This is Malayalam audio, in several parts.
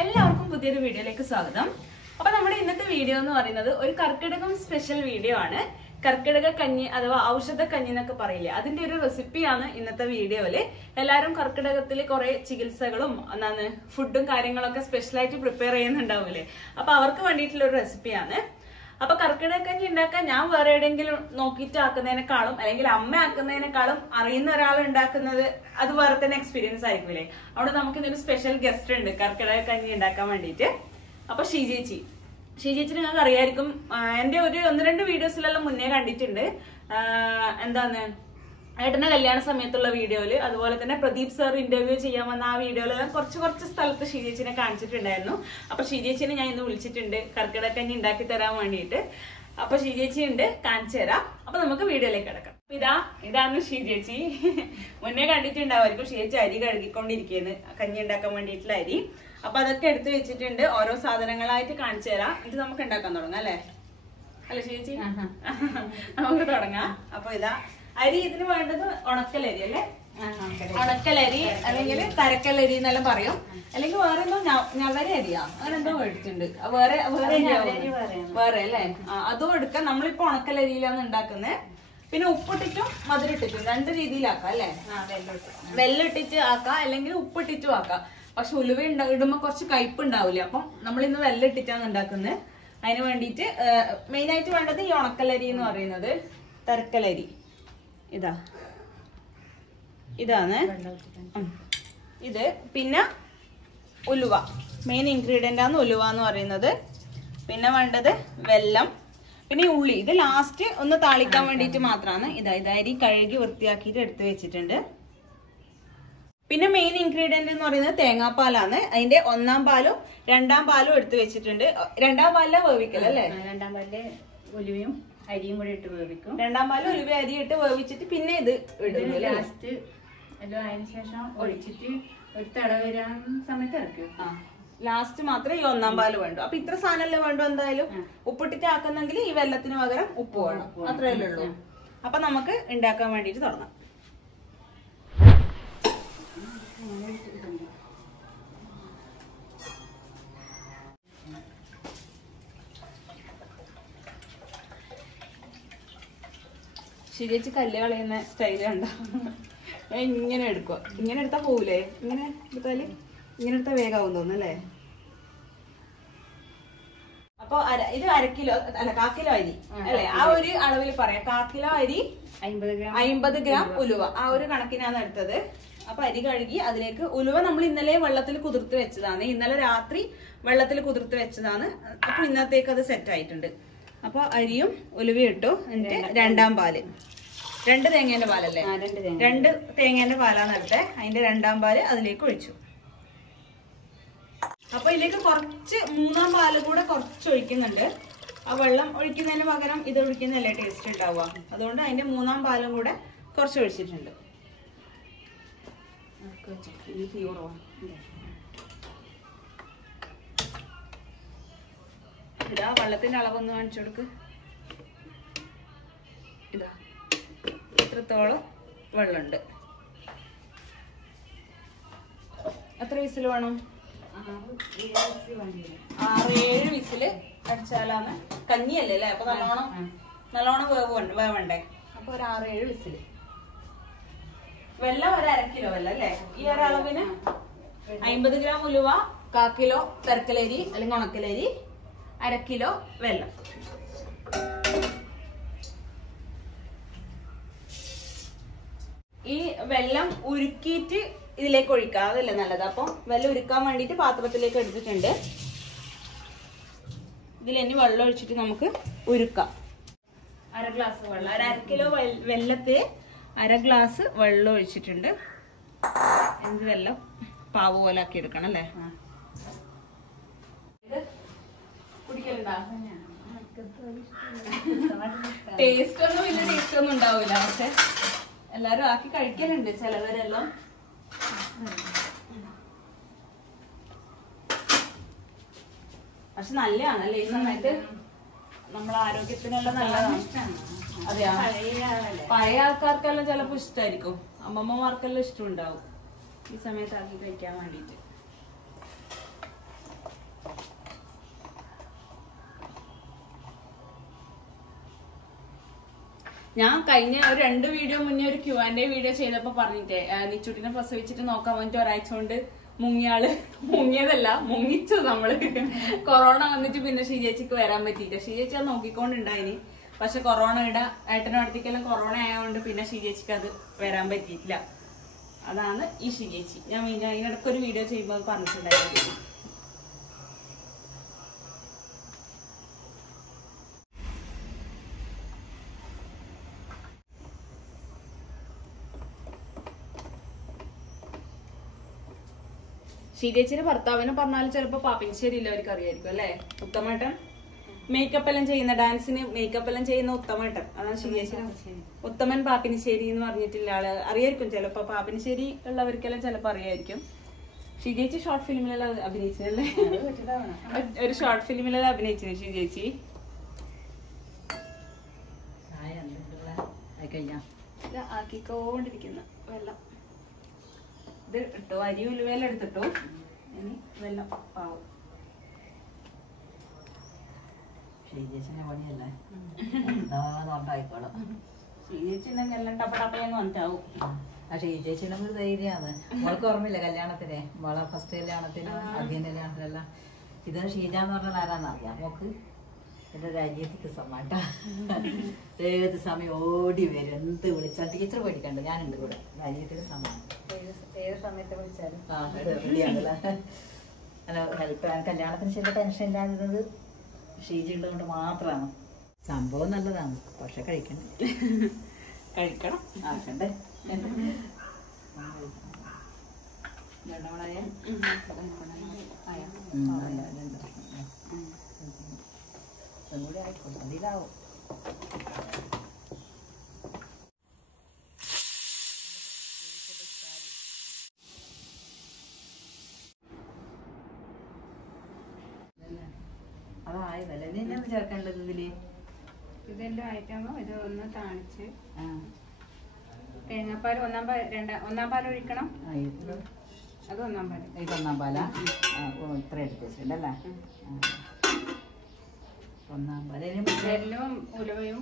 എല്ലാവർക്കും പുതിയൊരു വീഡിയോയിലേക്ക് സ്വാഗതം. അപ്പൊ നമ്മുടെ ഇന്നത്തെ വീഡിയോ എന്ന് പറയുന്നത് ഒരു കർക്കിടകം സ്പെഷ്യൽ വീഡിയോ ആണ്. കർക്കിടക കഞ്ഞി അഥവാ ഔഷധ കഞ്ഞി എന്നൊക്കെ പറയില്ലേ, അതിന്റെ ഒരു റെസിപ്പിയാണ് ഇന്നത്തെ വീഡിയോയില്. എല്ലാവരും കർക്കിടകത്തിൽ കുറെ ചികിത്സകളും ഫുഡും കാര്യങ്ങളൊക്കെ സ്പെഷ്യലായിട്ട് പ്രിപ്പയർ ചെയ്യുന്നുണ്ടാവൂലേ, അപ്പൊ അവർക്ക് വേണ്ടിയിട്ടുള്ള ഒരു റെസിപ്പിയാണ്. അപ്പൊ കർക്കിടക കഞ്ഞി ഉണ്ടാക്കാൻ ഞാൻ വേറെ എവിടെയെങ്കിലും നോക്കിയിട്ട് ആക്കുന്നതിനേക്കാളും അല്ലെങ്കിൽ അമ്മ ആക്കുന്നതിനേക്കാളും അറിയുന്ന ഒരാൾ ഉണ്ടാക്കുന്നത് അത് വേറെ തന്നെ എക്സ്പീരിയൻസ് ആയിരിക്കില്ലേ. അവിടെ നമുക്ക് ഇന്നൊരു സ്പെഷ്യൽ ഗസ്റ്റ് ഉണ്ട് കർക്കിടക കഞ്ഞി ഉണ്ടാക്കാൻ വേണ്ടിയിട്ട്. അപ്പൊ ഷീജേച്ചി നിങ്ങൾക്ക് അറിയായിരിക്കും, എന്റെ ഒരു 1-2 വീഡിയോസിലെല്ലാം മുന്നേ കണ്ടിട്ടുണ്ട്. ഏട്ടന്റെ കല്യാണ സമയത്തുള്ള വീഡിയോയില്, അതുപോലെ തന്നെ പ്രദീപ് സാർ ഇന്റർവ്യൂ ചെയ്യാൻ വന്ന ആ വീഡിയോയിലെല്ലാം കുറച്ച് സ്ഥലത്ത് ഷീജേച്ചിനെ കാണിച്ചിട്ടുണ്ടായിരുന്നു. അപ്പൊ ഷീജേച്ചിനെ ഞാൻ ഇന്ന് വിളിച്ചിട്ടുണ്ട് കർക്കിടക കഞ്ഞി ഉണ്ടാക്കി തരാൻ വേണ്ടിയിട്ട്. അപ്പൊ ഷീജേച്ചി ഉണ്ട്, കാണിച്ചു തരാം. അപ്പൊ നമുക്ക് വീഡിയോയിലേക്ക് കിടക്കാം. ഇതാണ് ഷീജേച്ചി. മുന്നേ കണ്ടിട്ടുണ്ടാവുമായിരിക്കും. ഷീജേച്ചി അരി കഴുകിക്കൊണ്ടിരിക്കുന്നു, കഞ്ഞി ഉണ്ടാക്കാൻ വേണ്ടിയിട്ടുള്ള അരി. അപ്പൊ അതൊക്കെ എടുത്തു വെച്ചിട്ടുണ്ട്. ഓരോ സാധനങ്ങളായിട്ട് കാണിച്ചു തരാം. ഇത് നമുക്ക് ഉണ്ടാക്കാൻ തുടങ്ങാം അല്ലേ ഷീജേച്ചി? നമുക്ക് തുടങ്ങാം. അപ്പൊ അരി ഇതിന് വേണ്ടത് ഉണക്കലരി അല്ലേ? ഉണക്കലരി അല്ലെങ്കിൽ തരക്കലരി എന്നെല്ലാം പറയും. അല്ലെങ്കിൽ വേറെ എന്തോ ഞവര അരിയാ അങ്ങനെ എന്തോ മേടിച്ചിട്ടുണ്ട്. വേറെ അല്ലേ? അതും എടുക്കാം. നമ്മളിപ്പോ ഉണക്കലരിയിലാണ് ഉണ്ടാക്കുന്നത്. പിന്നെ ഉപ്പിട്ടിട്ടും മധുരിട്ടിട്ടും 2 രീതിയിലാക്കാം അല്ലെ? വെല്ലിട്ടിട്ട് ആക്കാം, അല്ലെങ്കിൽ ഉപ്പിട്ടിട്ടും ആക്കാം. പക്ഷെ ഉലുവ ഇടുമ്പോ കുറച്ച് കയ്പ് ഉണ്ടാവില്ല. അപ്പം നമ്മളിന്ന് വെല്ലിട്ടിട്ടാണ് ഉണ്ടാക്കുന്നത്. അതിന് വേണ്ടിയിട്ട് മെയിൻ ആയിട്ട് വേണ്ടത് ഈ ഉണക്കലരി എന്ന് പറയുന്നത്. തരക്കലരി ഇതാണ് ഇത്. പിന്നെ ഉലുവ, മെയിൻ ഇൻഗ്രീഡിയന്റ് ആണ് ഉലുവ എന്ന് പറയുന്നത്. പിന്നെ വേണ്ടത് വെല്ലം, പിന്നെ ഉള്ളി. ഇത് ലാസ്റ്റ് ഒന്ന് താളിക്കാൻ വേണ്ടിയിട്ട് മാത്രമാണ്. അരി കഴുകി വൃത്തിയാക്കിയിട്ട് എടുത്തു വെച്ചിട്ടുണ്ട്. പിന്നെ മെയിൻ ഇൻഗ്രീഡിയന്റ് എന്ന് പറയുന്നത് തേങ്ങാപ്പാലാണ്. അതിന്റെ 1-ാം പാലും 2-ാം പാലും എടുത്തു വെച്ചിട്ടുണ്ട്. 2-ാം പാലിലെ വേവിക്കൽ അല്ലേ? 2-ാം പാലില് ഉലുവയും അരിയും കൂടി ഇട്ട് വേവിക്കും. 2-ാം പാലും ഉലുവ അരി ഇട്ട് വേവിച്ചിട്ട് പിന്നെ ഇത് ഇടും. ലാസ്റ്റ് എല്ലാം അതിന് ശേഷം ഒഴിച്ചിട്ട് ഒരു തിള വരാൻ സമയത്ത് ഇറക്കും. ലാസ്റ്റ് മാത്രമേ ഈ 1-ാം പാല് വേണ്ടു. അപ്പൊ ഇത്ര സാധനമല്ലേ വേണ്ടു. എന്തായാലും ഉപ്പിട്ടിട്ട് ആക്കുന്നെങ്കിൽ ഈ വെള്ളത്തിന് പകരം ഉപ്പ് വേണം. അത്രയല്ലേ ഉള്ളൂ. അപ്പൊ നമുക്ക് ഉണ്ടാക്കാൻ വേണ്ടിട്ട് തുടങ്ങാം. ശരിയാച്ച് കല്ല് കളയുന്ന സ്റ്റൈല് കണ്ട. ഇങ്ങനെ എടുക്കുക. ഇങ്ങനെ എടുത്താ പോവൂലേ? ഇങ്ങനെ എടുത്താല് ഇങ്ങനെ എടുത്താൽ വേഗാവും തോന്നുന്നല്ലേ? അപ്പൊ ഇത് 1/2 കിലോ അല്ല 1/4 കിലോ അരി അല്ലെ? ആ ഒരു അളവിൽ പറയാം. 1/4 കിലോ അരി 50 ഗ്രാം ഉലുവ, ആ ഒരു കണക്കിനാണ് എടുത്തത്. അപ്പൊ അരി കഴുകി അതിലേക്ക് ഉലുവ നമ്മൾ ഇന്നലെ വെള്ളത്തിൽ കുതിർത്ത് വെച്ചതാണ്. ഇന്നലെ രാത്രി വെള്ളത്തിൽ കുതിർത്ത് വെച്ചതാണ്. അപ്പൊ ഇന്നത്തേക്ക് അത് സെറ്റ് ആയിട്ടുണ്ട്. അപ്പൊ അരിയും ഉലുവയും ഇട്ടു. എന്നിട്ട് 2-ാം പാല്, 2 തേങ്ങേന്റെ പാലല്ലേ? 2 തേങ്ങേന്റെ പാലാണ് എടുത്തത്. അതിന്റെ 2-ാം പാല് അതിലേക്ക് ഒഴിച്ചു. അപ്പൊ ഇതിലേക്ക് കുറച്ച് 3-ാം പാല് കൂടെ കുറച്ച് ഒഴിക്കുന്നുണ്ട്. ആ വെള്ളം ഒഴിക്കുന്നതിന് പകരം ഇത് ഒഴിക്കുന്നതല്ലേ ടേസ്റ്റ് ഉണ്ടാവുക. അതുകൊണ്ട് അതിന്റെ 3-ാം പാലും കൂടെ കുറച്ച് ഒഴിച്ചിട്ടുണ്ട്. ഇതാ വെള്ളത്തിന്റെ അളവൊന്ന് കാണിച്ചു കൊടുക്ക്. ഇത്രത്തോളം വെള്ളമുണ്ട്. എത്ര വിസിൽ വേണം? 6-7 വിസില് അടിച്ചാലാണ് കഞ്ഞിയല്ലേ അല്ലേ? അപ്പൊ നല്ലോണം വേവണ്ടേ? അപ്പൊ ഒരു 6-7 വിസില്. വെള്ളം ഒരു 1/2 കിലോ വെള്ളം അല്ലേ? ഈ ഒരളവിന് 50 ഗ്രാം ഉലുവ, 1/4 കിലോ തരക്കലരി അല്ലെങ്കിൽ ഉണക്കലരി, 1/2 കിലോ വെള്ളം. ഈ വെള്ളം ഉരുക്കിയിട്ട് ഇതിലേക്ക് ഒഴിക്കാം, അതല്ലേ നല്ലത്. അപ്പൊ വെള്ളം ഉരുക്കാൻ വേണ്ടിയിട്ട് പാത്രത്തിലേക്ക് എടുത്തിട്ടുണ്ട്. ഇതിലിനി വെള്ളം ഒഴിച്ചിട്ട് നമുക്ക് ഉരുക്കാം. 1/2 ഗ്ലാസ് വെള്ളം, 1/2 കിലോ വെള്ളത്തിൽ 1/2 ഗ്ലാസ് വെള്ളം ഒഴിച്ചിട്ടുണ്ട്. എന്ത് വെള്ളം പാവ് പോലെ ആക്കി എടുക്കണം അല്ലേ? ടേസ്റ്റ് ഒന്നും വലിയ ടേസ്റ്റ് ഒന്നും ഉണ്ടാവില്ല, പക്ഷെ എല്ലാരും ആക്കി കഴിക്കലുണ്ട് ചിലവരെല്ലാം. പക്ഷെ നല്ലതാണല്ലേ ഈ സമയത്ത്? നമ്മളെ ആരോഗ്യത്തിനെല്ലാം നല്ലതാണ്. അതെയാ? പഴയ ആൾക്കാർക്കെല്ലാം ചിലപ്പോ ഇഷ്ടമായിരിക്കും, അമ്മമ്മമാർക്കെല്ലാം ഇഷ്ടം ഉണ്ടാവും ഈ സമയത്ത് ആക്കി കഴിക്കാൻ വേണ്ടിട്ട്. ഞാൻ കഴിഞ്ഞ ഒരു 2 വീഡിയോ മുന്നേ ഒരു Q&A വീഡിയോ ചെയ്തപ്പോ പറഞ്ഞിട്ടേ നിച്ചുട്ടിനെ പ്രസവിച്ചിട്ട് നോക്കാൻ വേണ്ടിട്ട് ഒരാഴ്ച കൊണ്ട് മുങ്ങിയതല്ല മുങ്ങിച്ചു നമ്മള്. കൊറോണ വന്നിട്ട് പിന്നെ ഷീജേച്ചിക്ക് വരാൻ പറ്റിയില്ല. ഷീജേച്ചി അത് നോക്കിക്കൊണ്ടുണ്ടായിന്. പക്ഷെ കൊറോണയുടെ ഏട്ടനും അടുത്തേക്കെല്ലാം കൊറോണ ആയതുകൊണ്ട് പിന്നെ ഷീജേച്ചിക്ക് അത് വരാൻ പറ്റിയിട്ടില്ല. അതാണ് ഈ ഷീജേച്ചി. ഞാൻ ഇതിനിടയ്ക്കൊരു വീഡിയോ ചെയ്യുമ്പോൾ അത് പറഞ്ഞിട്ടുണ്ടായിരുന്നു. ഷീജേച്ചിയുടെ ഭർത്താവിനെ പറഞ്ഞാൽ ചിലപ്പോ പാപ്പിനിശ്ശേരി ഇല്ല അവർക്ക് അറിയായിരിക്കും അല്ലെ. ഉത്തമേട്ടൻ മേക്കപ്പ് എല്ലാം ചെയ്യുന്ന, ഡാൻസിന് മേക്കപ്പ് എല്ലാം ചെയ്യുന്ന ഉത്തമേട്ടൻ, അതാണ് ഷീജേച്ചി. ഉത്തമൻ പാപ്പിനിശ്ശേരി എന്ന് പറഞ്ഞിട്ടില്ല ആള് അറിയായിരിക്കും ചിലപ്പോ. പാപ്പിനിശ്ശേരി ഉള്ളവർക്കെല്ലാം ചിലപ്പോ അറിയായിരിക്കും. ഷീജേച്ചി ഷോർട്ട് ഫിലിമിലെല്ലാം അഭിനയിച്ചല്ലേ? ഒരു ഷോർട്ട് ഫിലിമിലെല്ലാം അഭിനയിച്ചു ഷീജേച്ചി. ആക്കിക്കൊണ്ടിരിക്കുന്ന വെള്ളം ഇത് ഇട്ടോ, അരി ഉലുവെല്ലാം എടുത്തിട്ടോ. ഇനി വെള്ളം പാവും. ഷീജേച്ചിന്റെ പണിയല്ലേ ഉണ്ടായിക്കോളും. ഷീജേച്ചിണ്ടെങ്കിൽ എല്ലാം ടപ്പടപ്പയെന്ന് വന്നിട്ടാവും. ആ ഷീജേച്ചിയുടെ ഒരു ധൈര്യമാണ്. മോൾക്ക് ഓർമ്മയില്ല കല്യാണത്തിന്, മോളെ ഫസ്റ്റ് കല്യാണത്തിനും അഭിയന്റെ കല്യാണത്തിനെല്ലാം ഇത് ഷീജ എന്ന് പറഞ്ഞാൽ ആരാന്നറിയാം മോക്ക്? എന്റെ രാജ്യത്തേക്ക് സമ്മാട്ട. ഏത് സമയം ഓടി വരും, എന്ത് വിളിച്ചാൽ ടീച്ചർ പേടിക്കണ്ട്, ഞാനുണ്ട് കൂടെ. രാജ്യത്തിന് സമ്മാനം ഏത് സമയത്ത് വിളിച്ചാലും അല്ല ഹെൽപ്പ്. കല്യാണത്തിന് ചില ടെൻഷൻ ഇല്ലാതിരുന്നത് ഷീജ ഉള്ളതുകൊണ്ട് മാത്രമാണ്. സംഭവം നല്ലതാണ്, പക്ഷെ കഴിക്കണം. ആക്കണ്ടേ? ഒന്നുകൂടി ആയിക്കോട്ടെ, അതിലാവും. അതായതല്ലേ നിന്നെ ചേർക്കേണ്ടത് ഇതില്? ഇതെല്ലാം ആയിട്ടാകുമ്പോ ഇത് ഒന്ന് താളിച്ച് തേങ്ങാപ്പാൽ ഒന്നാം പാൽ ഒഴിക്കണം. അത് ഒന്നാം പാൽ. ഇത് ഒന്നാം പാലാ? ഇത്ര എടുത്ത് വെച്ചിട്ടുണ്ടല്ലേ? ഒന്നാം പാൽ. വെല്ലവും ഉലുവയും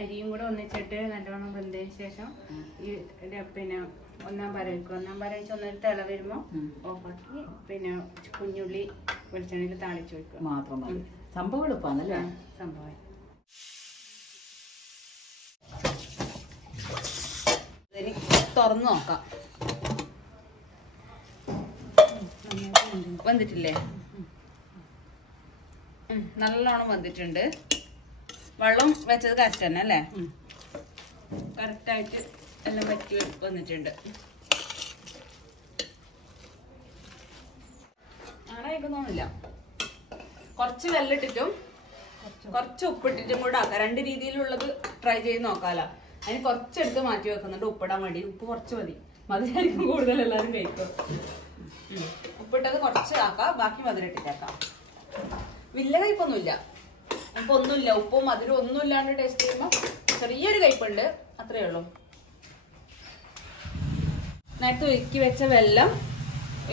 അരിയും കൂടെ ഒന്നിച്ചിട്ട് നല്ലോണം വെന്തതിന് ശേഷം ഈ പിന്നെ ഒന്നാം പാൽ ഒഴിക്കും. ഒന്നാം പാൽ ഒഴിച്ച് ഒന്നൊരു തിള വരുമ്പോ ഓഫാക്കി പിന്നെ കുഞ്ഞുള്ളി വെളിച്ചെണ്ണയിൽ താളിച്ച് ഒഴിക്കുക മാത്രം മതി. സംഭവം എളുപ്പമാണല്ലേ? സംഭവം തുറന്നു നോക്കാം. വന്നിട്ടില്ലേ? നല്ലോണം വന്നിട്ടുണ്ട്. വെള്ളം വെച്ചത് കറക്റ്റ് തന്നെ അല്ലേ? കറക്റ്റായിട്ട് എല്ലാം വറ്റി വന്നിട്ടുണ്ട്. അങ്ങനെ കഴിക്കുന്നൊന്നുമില്ല. കുറച്ച് വെള്ളം ഇട്ടിട്ടും കുറച്ച് ഉപ്പിട്ടിട്ടും കൂടെ ആക്കാം. 2 രീതിയിലുള്ളത് ട്രൈ ചെയ്ത് നോക്കാലോ. അതിന് കുറച്ചെടുത്ത് മാറ്റി വെക്കുന്നുണ്ട് ഉപ്പിടാൻ വേണ്ടി. ഉപ്പ് കുറച്ച് മതി, മധുരമായിരിക്കും കൂടുതൽ എല്ലാവരും കഴിക്കും. ഉപ്പിട്ടത് കുറച്ച് ആക്കാം, ബാക്കി മധുരട്ടിട്ടാക്കാം. വലിയ കയ്പൊന്നുമില്ല, ഉപ്പൊന്നുമില്ല, ഉപ്പും മധുരം ഒന്നും ഇല്ലാണ്ട് ടേസ്റ്റ് ചെയ്യുമ്പോൾ ചെറിയൊരു കയ്പുണ്ട്, അത്രേ ഉള്ളൂ. നേരത്തെ ഒഴുക്കി വെച്ച വെള്ളം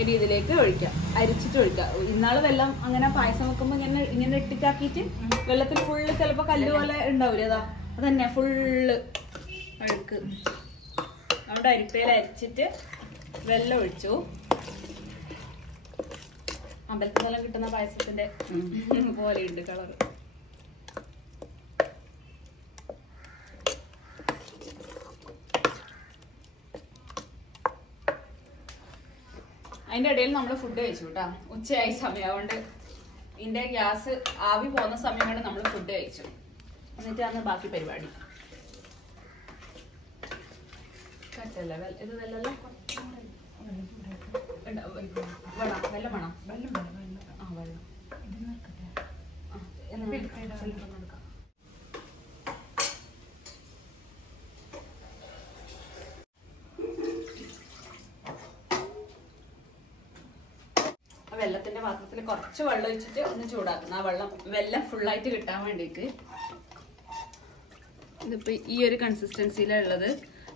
ഒരു ഇതിലേക്ക് ഒഴിക്കാം, അരിച്ചിട്ട് ഒഴിക്കാം. ഇന്നാള് വെള്ളം അങ്ങനെ പായസം വെക്കുമ്പോ ഇങ്ങനെ ഇട്ടിട്ടാക്കിയിട്ട് വെള്ളത്തിൽ ഫുള്ള് ചിലപ്പോ കല്ല് പോലെ ഉണ്ടാവൂലേ, അതാ അതന്നെ ഫുള്ള് അഴുക്ക്. അവിടെ അരിപ്പയിൽ അരിച്ചിട്ട് വെള്ളം ഒഴിച്ചു. അമ്പലത്തിലെല്ലാം കിട്ടുന്ന പായസത്തിന്റെ പോലെയുണ്ട് കളറ്. അതിന്റെ ഇടയിൽ നമ്മള് ഫുഡ് കഴിച്ചു കേട്ടാ. ഉച്ചയായി സമയം, അതുകൊണ്ട് ഇതിന്റെ ഗ്യാസ് ആവി പോകുന്ന സമയം കൊണ്ട് നമ്മള് ഫുഡ് കഴിച്ചു. എന്നിട്ടാണ് ബാക്കി പരിപാടി. കട്ടല്ല ഇത് വെല്ലല്ല വെള്ളം വേണം. ആ വെള്ളം വെള്ളത്തിന്റെ പാത്രത്തിൽ കുറച്ച് വെള്ളം ഒഴിച്ചിട്ട് ഒന്ന് ചൂടാക്കുന്ന. ആ വെള്ളം ഫുള്ളായിട്ട് കിട്ടാൻ വേണ്ടിയിട്ട്. ഇതിപ്പോ ഈ ഒരു കൺസിസ്റ്റൻസിയിലുള്ളത്.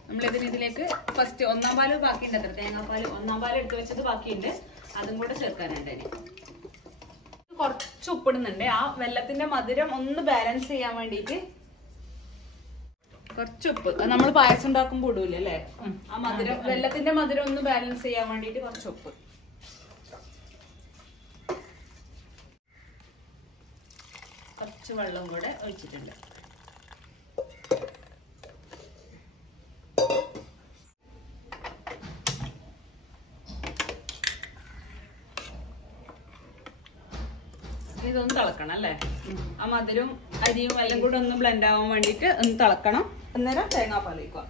നമ്മളിതിലേക്ക് ഫസ്റ്റ് ഒന്നാം പാല് ബാക്കിയുണ്ട്, അത്ര തേങ്ങാപ്പാല് ഒന്നാം പാല് എടുത്ത് വെച്ചത് ബാക്കിയുണ്ട്, അതും കൂടെ ചേർക്കാനുണ്ട്. ഇനി കുറച്ച് ഉപ്പിടുന്നുണ്ട്, ആ വെള്ളത്തിന്റെ മധുരം ഒന്ന് ബാലൻസ് ചെയ്യാൻ വേണ്ടിയിട്ട് കുറച്ച് ഉപ്പ് നമ്മൾ പായസം ഉണ്ടാക്കുമ്പോൾ ഇടൂല അല്ലേ? ആ മധുരം, വെള്ളത്തിന്റെ മധുരം ഒന്ന് ബാലൻസ് ചെയ്യാൻ വേണ്ടിട്ട് കുറച്ച് ഉപ്പ്. കുറച്ച് വെള്ളം കൂടെ ഒഴിച്ചിട്ടുണ്ട്. ഇതൊന്ന് തിളക്കണം അല്ലേ? ആ മധുരവും അരിയും എല്ലാം കൂടെ ഒന്ന് ബ്ലെൻഡ് ആവാൻ വേണ്ടിട്ട് ഒന്ന് തിളക്കണം. അന്നേരം തേങ്ങാപ്പാൽ ഒഴിക്കുക.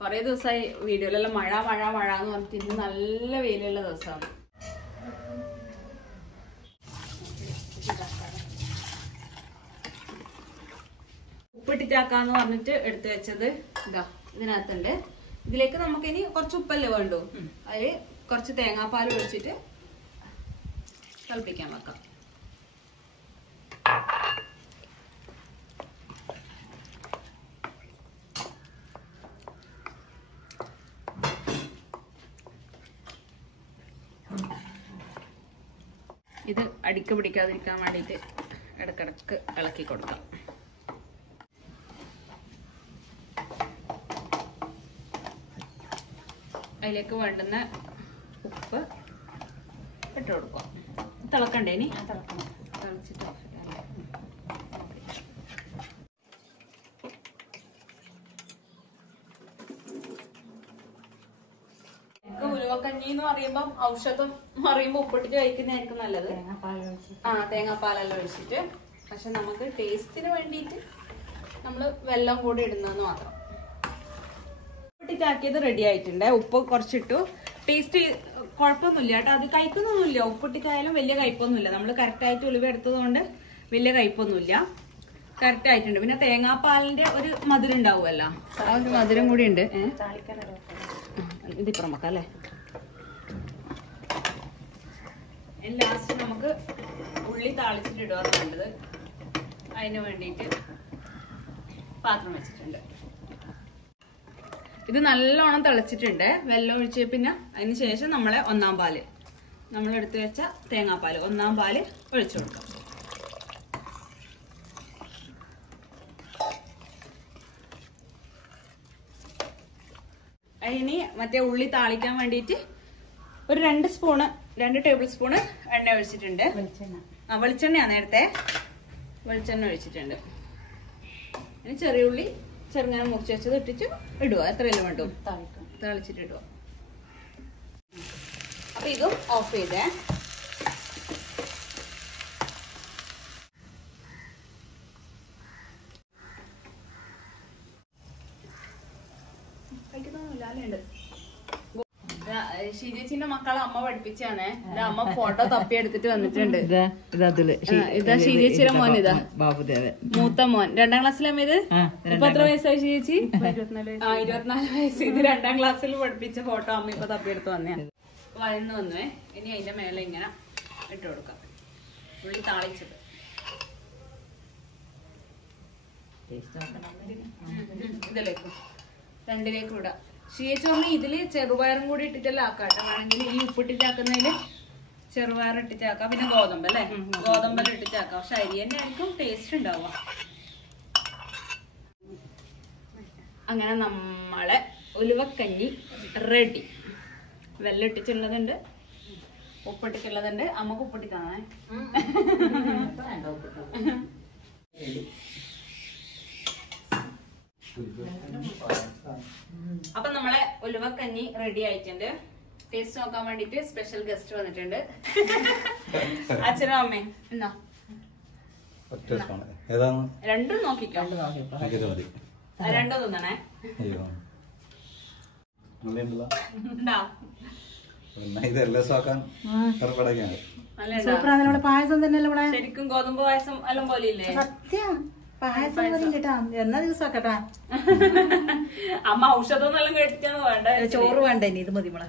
കൊറേ ദിവസമായി വീഡിയോയിലെല്ലാം മഴ മഴ മഴ എന്ന് പറഞ്ഞിട്ട് ഇന്ന് നല്ല വെയിലുള്ള ദിവസമാണ്. ഉപ്പിട്ടിട്ടാക്കാന്ന് പറഞ്ഞിട്ട് എടുത്തു വെച്ചത് ഇതാ ഇതിനകത്തുണ്ട്. ഇതിലേക്ക് നമുക്ക് ഇനി കുറച്ച് ഉപ്പല്ലേ വേണ്ടു. അതില് കുറച്ച് തേങ്ങാപ്പാൽ ഒഴിച്ചിട്ട് തിളപ്പിക്കാൻ വെക്കാം. ഇത് അടിക്ക് പിടിക്കാതിരിക്കാൻ വേണ്ടിയിട്ട് ഇടക്കിടക്ക് ഇളക്കി കൊടുക്കാം. അതിലേക്ക് വേണ്ടുന്ന ഉപ്പ് ഇട്ട് കൊടുക്കുക. തിളക്കണ്ടേ? ഇനി തിളച്ചിട്ട് ഉലുവക്കഞ്ഞി എന്ന് പറയുമ്പം ഔഷധം പറയുമ്പോ ഉപ്പിട്ടിട്ട് കഴിക്കുന്നതായിരിക്കും നല്ലത്. തേങ്ങാപ്പാലെല്ലാം ഒഴിച്ചിട്ട്. പക്ഷെ നമുക്ക് ടേസ്റ്റിന് വേണ്ടിയിട്ട് നമ്മള് വെള്ളം കൂടി ഇടുന്നതെന്ന് മാത്രം. ഉപ്പിട്ടിട്ടാക്കിയത് റെഡി ആയിട്ടുണ്ട്. ഉപ്പ് കുറച്ചിട്ടു. ടേസ്റ്റ് കുഴപ്പമൊന്നുമില്ല കേട്ടോ. അത് കഴിക്കുന്നൊന്നുമില്ല. ഉപ്പിട്ടിക്കായാലും വലിയ കയ്പൊന്നുമില്ല. നമ്മൾ കറക്റ്റായിട്ട് ഉലുവ എടുത്തത് കൊണ്ട് വലിയ കയ്പൊന്നുമില്ല. കറക്റ്റ് ആയിട്ടുണ്ട്. പിന്നെ തേങ്ങാപ്പാലിന്റെ ഒരു മധുരം ഉണ്ടാവുമല്ലോ, ആ ഒരു മധുരം കൂടി ഉണ്ട്. ഇതിപ്പുറം വെക്കാം അല്ലേ? ലാസ്റ്റ് നമുക്ക് ഉള്ളി താളിച്ചിട്ട് ഇടുക വേണ്ടത്. അതിന് വേണ്ടിയിട്ട് പാത്രം വെച്ചിട്ടുണ്ട്. ഇത് നല്ലോണം തിളച്ചിട്ടുണ്ട്. വെള്ളം ഒഴിച്ച് പിന്നെ അതിന് ശേഷം നമ്മളെ ഒന്നാം പാല്, നമ്മളെടുത്ത് വെച്ച തേങ്ങാപ്പാല്, ഒന്നാം പാല് ഒഴിച്ചു കൊടുക്കാം. അതിന് മറ്റേ ഉള്ളി താളിക്കാൻ വേണ്ടിയിട്ട് ഒരു 2 ടേബിൾ സ്പൂണ് എണ്ണ ഒഴിച്ചിട്ടുണ്ട്. വെളിച്ചെണ്ണയാ നേരത്തെ. വെളിച്ചെണ്ണ ഒഴിച്ചിട്ടുണ്ട്. ഇനി ചെറിയ ഉള്ളി ചെറുങ്ങനെ മുറിച്ച് വെച്ചത് ഇട്ടിട്ട് ഇടുക. എത്രയല്ലേ വേണ്ടു? തളിച്ചിട്ട് ഇടുക. അപ്പൊ ഇതും ഓഫ് ചെയ്തേ. ഷീജേച്ചിന്റെ മക്കളെ അമ്മ പഠിപ്പിച്ചാണേ. അമ്മ ഫോട്ടോ തപ്പി എടുത്തിട്ട് വന്നിട്ടുണ്ട്. ഇതാ ഷീജേച്ചിയുടെ മോൻ. ഇതാ മൂത്ത മോൻ 2ാം ക്ലാസ്സിലമ്മ. ഇത് ഇപ്പൊ എത്ര വയസ്സായി ഷീജേച്ചി? 24 വയസ്സ്. ഇത് 2ാം ക്ലാസ്സിൽ പഠിപ്പിച്ച ഫോട്ടോ അമ്മ ഇപ്പൊ തപ്പിയെടുത്ത് വന്നേ. വഴന്ന് വന്നുവേ. ഇനി അതിന്റെ മേലെ ഇങ്ങനെ ഇട്ട് കൊടുക്കാം. ഉള്ളി താളിച്ചത് ഇതിലേക്കും 2ലേക്കും ഇടാം. ഷീച്ചോമ്മ ഇതില് ചെറുപയറും കൂടി ഇട്ടിട്ടല്ല ആക്കാട്ടെ. വേണമെങ്കിൽ ഈ ഉപ്പിട്ടിട്ടാക്കുന്നതില് ചെറുപയർ ഇട്ടിട്ടാക്കാം. പിന്നെ ഗോതമ്പ് അല്ലേ? ഗോതമ്പെല്ലാം ഇട്ടിട്ടാക്കാം. പക്ഷെ അരി തന്നെ ആയിരിക്കും ടേസ്റ്റ് ഉണ്ടാവുക. അങ്ങനെ നമ്മളെ ഉലുവക്കഞ്ഞി റെഡി. വെള്ളം ഇട്ടിട്ടുള്ളതുണ്ട്, ഉപ്പിട്ടിട്ടുള്ളതുണ്ട്. അമ്മക്ക് ഉപ്പിട്ടിട്ടാണേ. അപ്പൊ നമ്മളെ ഉലുവക്കഞ്ഞി റെഡി ആയിട്ടുണ്ട്. ടേസ്റ്റ് നോക്കാൻ വേണ്ടിട്ട് സ്പെഷ്യൽ ഗസ്റ്റ് വന്നിട്ടുണ്ട്. അച്ഛനും അമ്മയും എന്നാ രണ്ടും നോക്കിക്കോ. രണ്ടും തിന്നണേ. പായസം തന്നെ ശരിക്കും ഗോതമ്പ് പായസം എല്ലാം പോലെയില്ലേ? സത്യം പായസം കേട്ടാ. എന്നാ ദിവസാക്കട്ടാ. അമ്മ ഔഷധം എല്ലാം കേട്ടിട്ടാണ് വേണ്ട. ചോറ് വേണ്ട ഇനി. ഇത് മതി മോളെ.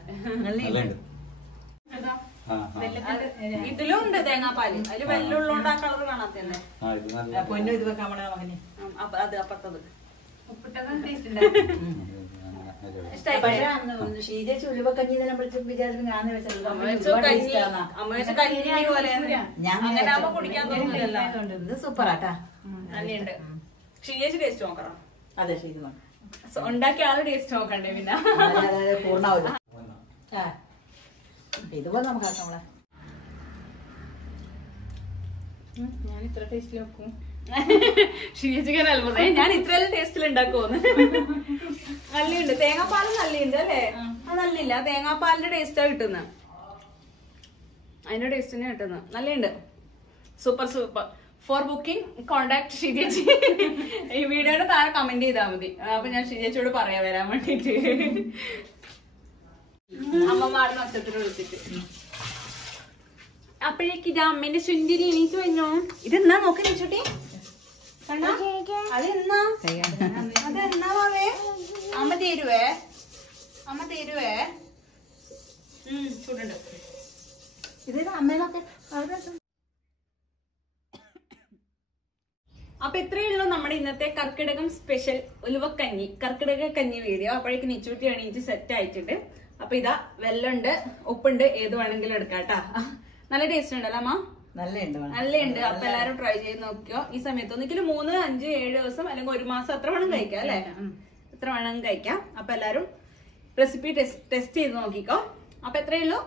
ഇതിലും ഉണ്ട് തേങ്ങാപ്പാല്. അതില് വെല്ലുള്ളോണ്ട് ആ കളർ കാണാത്തല്ലേ? പൊന്നു ഇത് വെക്കാൻ മകന്. അത് അപ്പത്തത് ഉപ്പിട്ടതും ടേസ്റ്റ് ഉണ്ടായിരുന്നു. പക്ഷെ ഷീജേച്ചി ഉലുവക്കഞ്ഞി വിചാരിച്ചു ഞാൻ ഇത് സൂപ്പറാട്ടാ. ഷീജേച്ചി ടേസ്റ്റ് നോക്കണം. അതെ ഷീജ ഉണ്ടാക്കിയ ആള് ടേസ്റ്റ് നോക്കണ്ടേ പിന്നെ പൂർണ്ണാവില്ല. ഇതുപോലെ നമുക്ക് നമ്മളെ ഞാൻ ഇത്ര ടേസ്റ്റിൽ വെക്കും. ഷീജിക്കാൻ അത്ഭുതം. ഞാൻ ഇത്രയെല്ലാം ടേസ്റ്റിൽ ഉണ്ടാക്കുമെന്ന്. നല്ലുണ്ട്, തേങ്ങാപ്പാലും നല്ലുണ്ട് അല്ലേ? അത് നല്ലില്ല, തേങ്ങാപ്പാലിന്റെ ടേസ്റ്റാ കിട്ടുന്നത്, അതിന്റെ ടേസ്റ്റ് തന്നെ കിട്ടുന്നത്. നല്ലുണ്ട്, super super. For booking contact ഷീജേച്ചി. ഈ വീഡിയോയുടെ താഴെ കമന്റ് ചെയ്താൽ മതി. അപ്പൊ ഞാൻ ഷീജേച്ചിയോട് പറയാം വരാൻ വേണ്ടിട്ട്. അമ്മമാരുടെ ഒച്ചത്തിൽ വിളിച്ചിട്ട്. അപ്പോഴേക്ക് ഇത് അമ്മേന്റെ സുന്ദരി എനിക്ക് വന്നോ. ഇതെന്നാ നോക്കി വെച്ചോട്ടെ, അതെന്നാ മാവേ? അമ്മ തരുവേ, അമ്മ തരുവേ. ചൂടുണ്ട്. ഇത് അമ്മേനൊക്കെ. അപ്പൊ ഇത്രയേ ഉള്ളൂ നമ്മുടെ ഇന്നത്തെ കർക്കിടകം സ്പെഷ്യൽ ഉലുവക്കഞ്ഞി, കർക്കിടക കഞ്ഞി വീഡിയോ. അപ്പോഴേക്ക് നിച്ചൂട്ടി എണീറ്റ് സെറ്റ് ആയിട്ടുണ്ട്. അപ്പൊ ഇതാ വെല്ലുണ്ട്, ഉപ്പുണ്ട്, ഏത് വേണമെങ്കിലും എടുക്കാട്ടാ. നല്ല ടേസ്റ്റ് ഉണ്ടല്ലോ അമ്മ? നല്ലുണ്ട്. അപ്പൊ എല്ലാരും ട്രൈ ചെയ്ത് നോക്കിയോ. ഈ സമയത്ത് ഒന്നിക്കലും 3, 5, 7 ദിവസം അല്ലെങ്കിൽ 1 മാസം അത്ര വേണം കഴിക്കാം അല്ലെ? എത്ര വേണം കഴിക്കാം. അപ്പൊ എല്ലാരും റെസിപ്പി ടെസ്റ്റ് ചെയ്ത് നോക്കിക്കോ. അപ്പൊ എത്രയേ ഉള്ളൂ.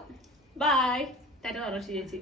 ബൈ. തരുവാറോ ചേച്ചി.